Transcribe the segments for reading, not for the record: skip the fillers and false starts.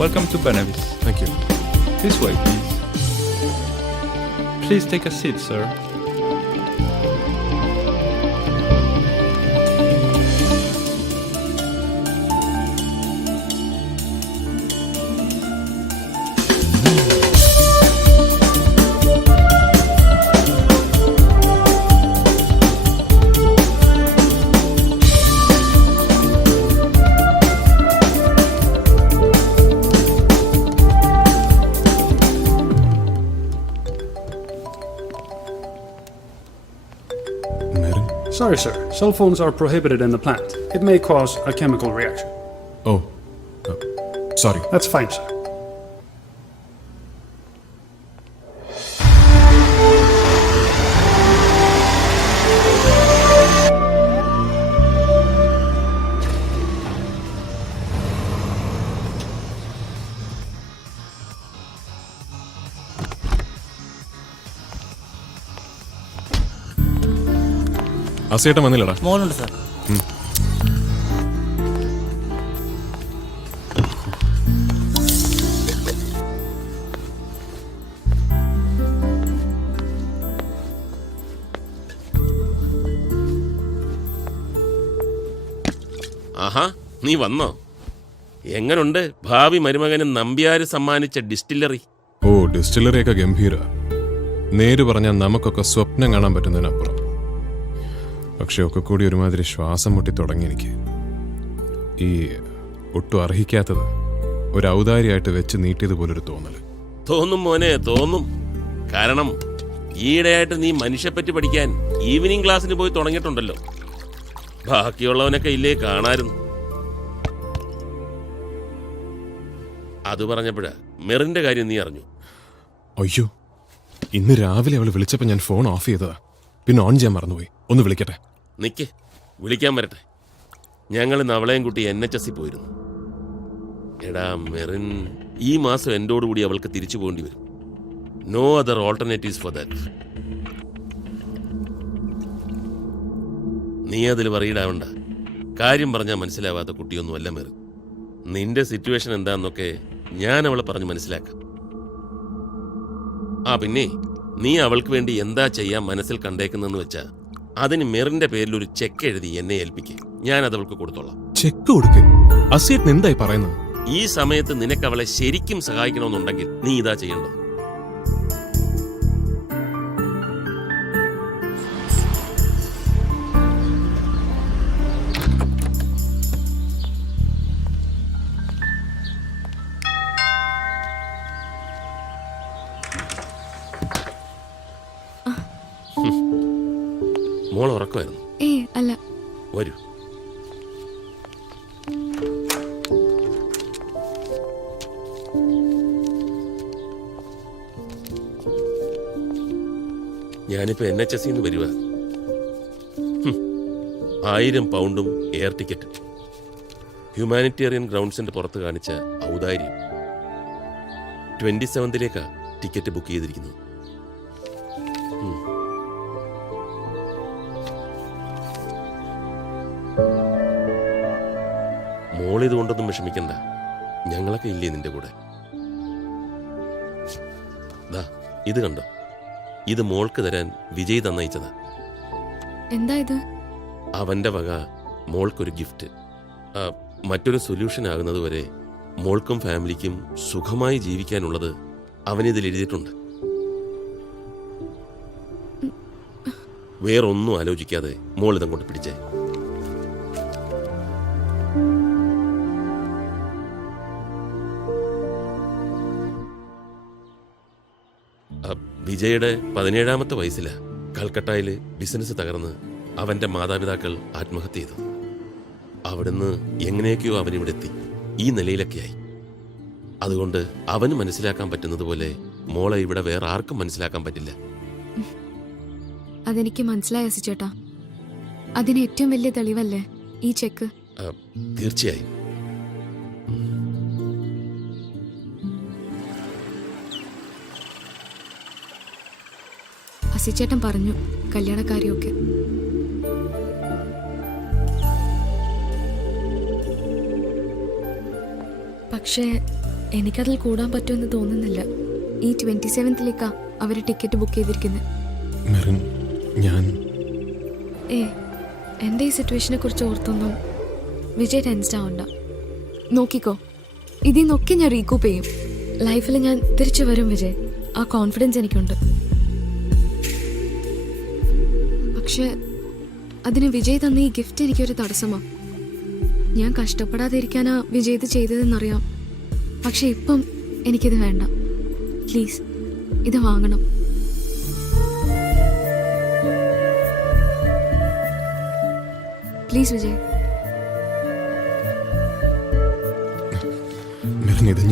Welcome to Benevis. Thank you. This way, please. Please take a seat, sir. Sorry, sir. Cell phones are prohibited in the plant. It may cause a chemical reaction. Oh, sorry. That's fine, sir. അസേട്ടൻ വന്നില്ലടാ. മോളുണ്ട് sir. ആഹാ, നീ വന്നോ? എങ്ങനുണ്ട് ഭാവി മരുമകന് നമ്പ്യാര് സമ്മാനിച്ച ഡിസ്റ്റില്ലറി? ഓ, ഡിസ്റ്റിലറിയൊക്കെ ഗംഭീര. നേര് പറഞ്ഞാൽ നമുക്കൊക്കെ സ്വപ്നം കാണാൻ പറ്റുന്നതിനപ്പുറം. പക്ഷെ ഒക്കെ കൂടി ഒരുമാതിരി ശ്വാസം മുട്ടി തുടങ്ങി എനിക്ക്. ഈ ഒട്ടും അർഹിക്കാത്തത് ഒരു ഔദാര്യമായിട്ട് വെച്ച് നീട്ടിയതുപോലൊരു തോന്നല്. തോന്നും മോനെ, തോന്നും. കാരണം ഈയിടെയായിട്ട് നീ മനുഷ്യപ്പറ്റി പഠിക്കാൻ ഈവനിങ് ക്ലാസ്സിന് പോയി തുടങ്ങിയിട്ടുണ്ടല്ലോ. ബാക്കിയുള്ളവനൊക്കെ ഇല്ലേ കാണായിരുന്നു. അത് പറഞ്ഞപ്പോഴാ മെറിന്റെ കാര്യം നീ അറിഞ്ഞു? അയ്യോ, ഇന്ന് രാവിലെ അവൾ വിളിച്ചപ്പോൾ ഞാൻ ഫോൺ ഓഫ് ചെയ്തതാ. പിന്നെ ഓൺ ചെയ്യാൻ മറന്നുപോയി. ഒന്ന് വിളിക്കട്ടെ. നിക്ക്, വിളിക്കാൻ വരട്ടെ. ഞങ്ങൾ ഇന്ന് അവളെയും കൂട്ടി NHS പോയിരുന്നു. എടാ മെറിൻ, ഈ മാസം എന്നോടുകൂടി അവൾക്ക് തിരിച്ചു പോകേണ്ടി വരും. No other alternatives for that. നീ അതിൽ പറയിടാവണ്ട. കാര്യം പറഞ്ഞാൽ മനസ്സിലാവാത്ത കുട്ടിയൊന്നുമല്ല മെറിൻ. നിന്റെ സിറ്റുവേഷൻ എന്താണെന്നൊക്കെ ഞാൻ അവളെ പറഞ്ഞ് മനസ്സിലാക്കാം. പിന്നെ നീ അവൾക്ക് വേണ്ടി എന്താ ചെയ്യാൻ മനസ്സിൽ കണ്ടേക്കുന്നെന്ന് വെച്ചാ അതിന് മെറിന്റെ പേരിൽ ഒരു ചെക്ക് എഴുതി എന്നെ ഏൽപ്പിക്കുക. ഞാൻ അത് അവൾക്ക് കൊടുത്തോളാം. ചെക്ക് കൊടുക്ക്? അസേട്ടൻ എന്തായി പറയുന്നത്? ഈ സമയത്ത് നിനക്ക് അവളെ ശരിക്കും സഹായിക്കണമെന്നുണ്ടെങ്കിൽ നീ ഇതാ ചെയ്യേണ്ടത്. മോൾ ഉറക്കമായിരുന്നു? അല്ല. വരൂ. ഞാനിപ്പോ NHS വരുക. 1000 പൗണ്ടും എയർ ടിക്കറ്റ്. ഹ്യൂമാനിറ്റേറിയൻ ഗ്രൗണ്ട്സിന്റെ പുറത്ത് കാണിച്ച ഔദാര്യം. 27 ടിക്കറ്റ് ബുക്ക് ചെയ്തിരിക്കുന്നത്. മോളിതുകൊണ്ടൊന്നും വിഷമിക്കണ്ട. ഞങ്ങളൊക്കെ ഇല്ലേ നിന്റെ കൂടെ. ദാ ഇത് കണ്ടോ? ഇത് മോൾക്ക് തരാൻ വിജയ് തന്നയച്ചതാ. എന്താ ഇത്? അവന്റെ വക മോൾക്കൊരു ഗിഫ്റ്റ്. മറ്റൊരു സൊല്യൂഷൻ ആകുന്നത് വരെ മോൾക്കും ഫാമിലിക്കും സുഖമായി ജീവിക്കാനുള്ളത് അവനിതിൽ എഴുതിയിട്ടുണ്ട്. വേറൊന്നും ആലോചിക്കാതെ മോളിതം കൊണ്ട് പിടിച്ചേ. വിജയുടെ 17ാമത്തെ വയസ്സിലാ കൽക്കട്ടയില് ബിസിനസ് തകർന്ന് അവന്റെ മാതാപിതാക്കൾ ആത്മഹത്യ ചെയ്തു. അവിടുന്ന് എങ്ങനെയൊക്കെയോ അവനിവിടെ എത്തി. ഈ നിലയിലൊക്കെയായി. അതുകൊണ്ട് അവന് മനസ്സിലാക്കാൻ പറ്റുന്നത് പോലെ മോളെ ഇവിടെ വേറെ ആർക്കും മനസ്സിലാക്കാൻ പറ്റില്ല. അതെനിക്ക് മനസ്സിലായി ചേട്ടാ. അതിന് ഏറ്റവും വലിയ തെളിവല്ലേ ഈ ചെക്ക്? തീർച്ചയായും. അസിച്ചേട്ടൻ പറഞ്ഞു കല്യാണക്കാരിയൊക്കെ. പക്ഷേ എനിക്കതിൽ കൂടാൻ പറ്റുമെന്ന് തോന്നുന്നില്ല. ഈ 27ലേക്കാ അവർ ടിക്കറ്റ് ബുക്ക് ചെയ്തിരിക്കുന്നത്. മെറിൻ, ഞാൻ എൻ്റെ ഈ സിറ്റുവേഷനെ കുറിച്ച് ഓർത്തൊന്നും വിജയ് ടെൻസ്ഡ് ആവണ്ട. നോക്കിക്കോ, ഇതിൽ നിന്നൊക്കെ ഞാൻ റീകൂപ്പ് ചെയ്യും. ലൈഫിൽ ഞാൻ തിരിച്ചു വരും വിജയ്. ആ കോൺഫിഡൻസ് എനിക്കുണ്ട്. പക്ഷെ അതിന് വിജയ് തന്ന ഈ ഗിഫ്റ്റ് എനിക്കൊരു തടസ്സമാണ്. ഞാൻ കഷ്ടപ്പെടാതെ ഇരിക്കാനാ വിജയ് ഇത് ചെയ്തതെന്നറിയാം. പക്ഷെ ഇപ്പം എനിക്കിത് വേണ്ട. പ്ലീസ്, ഇത് വാങ്ങണം. പ്ലീസ് വിജയ്. മെറിൻ, ഇത്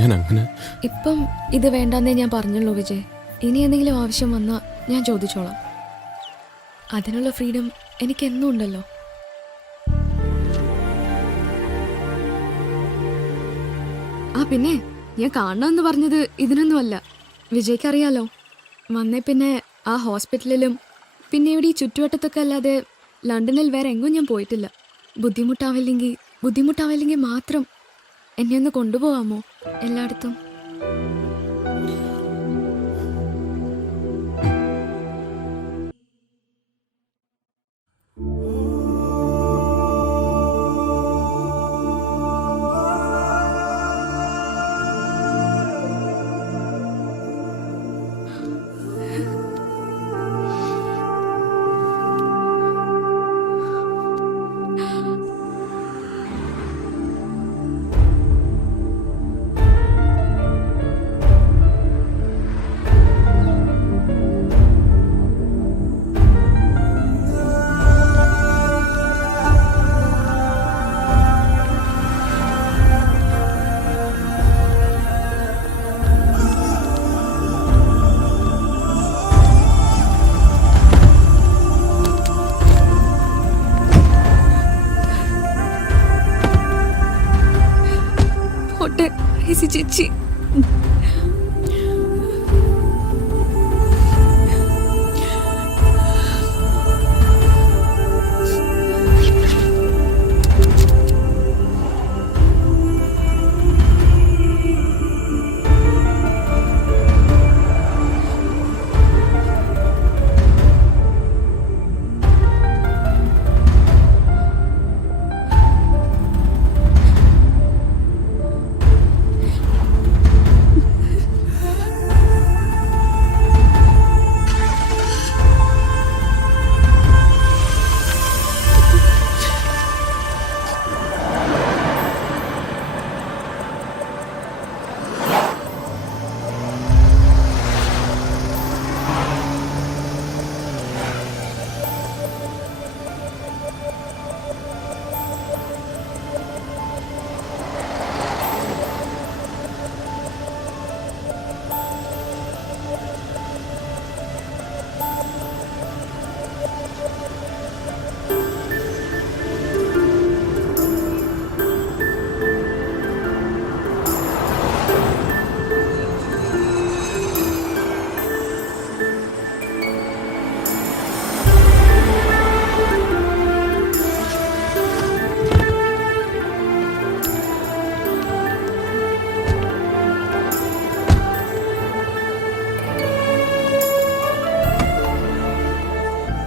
ഞാൻ അങ്ങനെ... ഇപ്പം ഇത് വേണ്ടെന്നേ ഞാൻ പറഞ്ഞുള്ളൂ വിജയ്. ഇനി എന്തെങ്കിലും ആവശ്യം വന്നാൽ ഞാൻ ചോദിച്ചോളാം. അതിനുള്ള ഫ്രീഡം എനിക്കെന്നും ഉണ്ടല്ലോ. പിന്നെ ഞാൻ കാണണമെന്ന് പറഞ്ഞത് ഇതിനൊന്നുമല്ല. വിജയ്ക്ക് അറിയാലോ, വന്നേ പിന്നെ ആ ഹോസ്പിറ്റലിലും പിന്നെ ഇവിടെ ഈ ചുറ്റുവട്ടത്തൊക്കെ അല്ലാതെ ലണ്ടനിൽ വേറെ എങ്ങും ഞാൻ പോയിട്ടില്ല. ബുദ്ധിമുട്ടാവില്ലെങ്കിൽ മാത്രം എന്നെ ഒന്ന് കൊണ്ടുപോകാമോ എല്ലായിടത്തും? ചേച്ചി,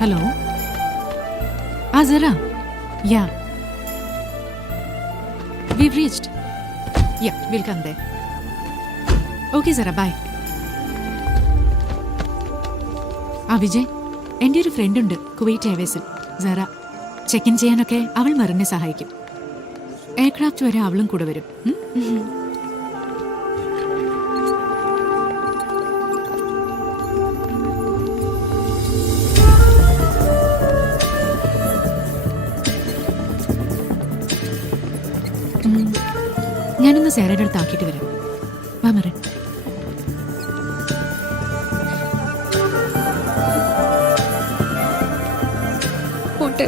Hello? Zara? Yeah. We've reached. Yeah, we'll come there. Okay, Zara, bye. Vijay, എൻ്റെ ഒരു ഫ്രണ്ട് ഉണ്ട് കുവൈറ്റ് എയർവേസിൽ, സറ. ചെക്ക് ഇൻ ചെയ്യാനൊക്കെ അവൾ മെറിനെ സഹായിക്കും. എയർക്രാഫ്റ്റ് വരെ അവളും കൂടെ വരും. ഞാനൊന്ന് സാറയുടെ അടുത്ത് ആക്കിയിട്ട് വരാം. വാ മെറിൻ. പോട്ടെ.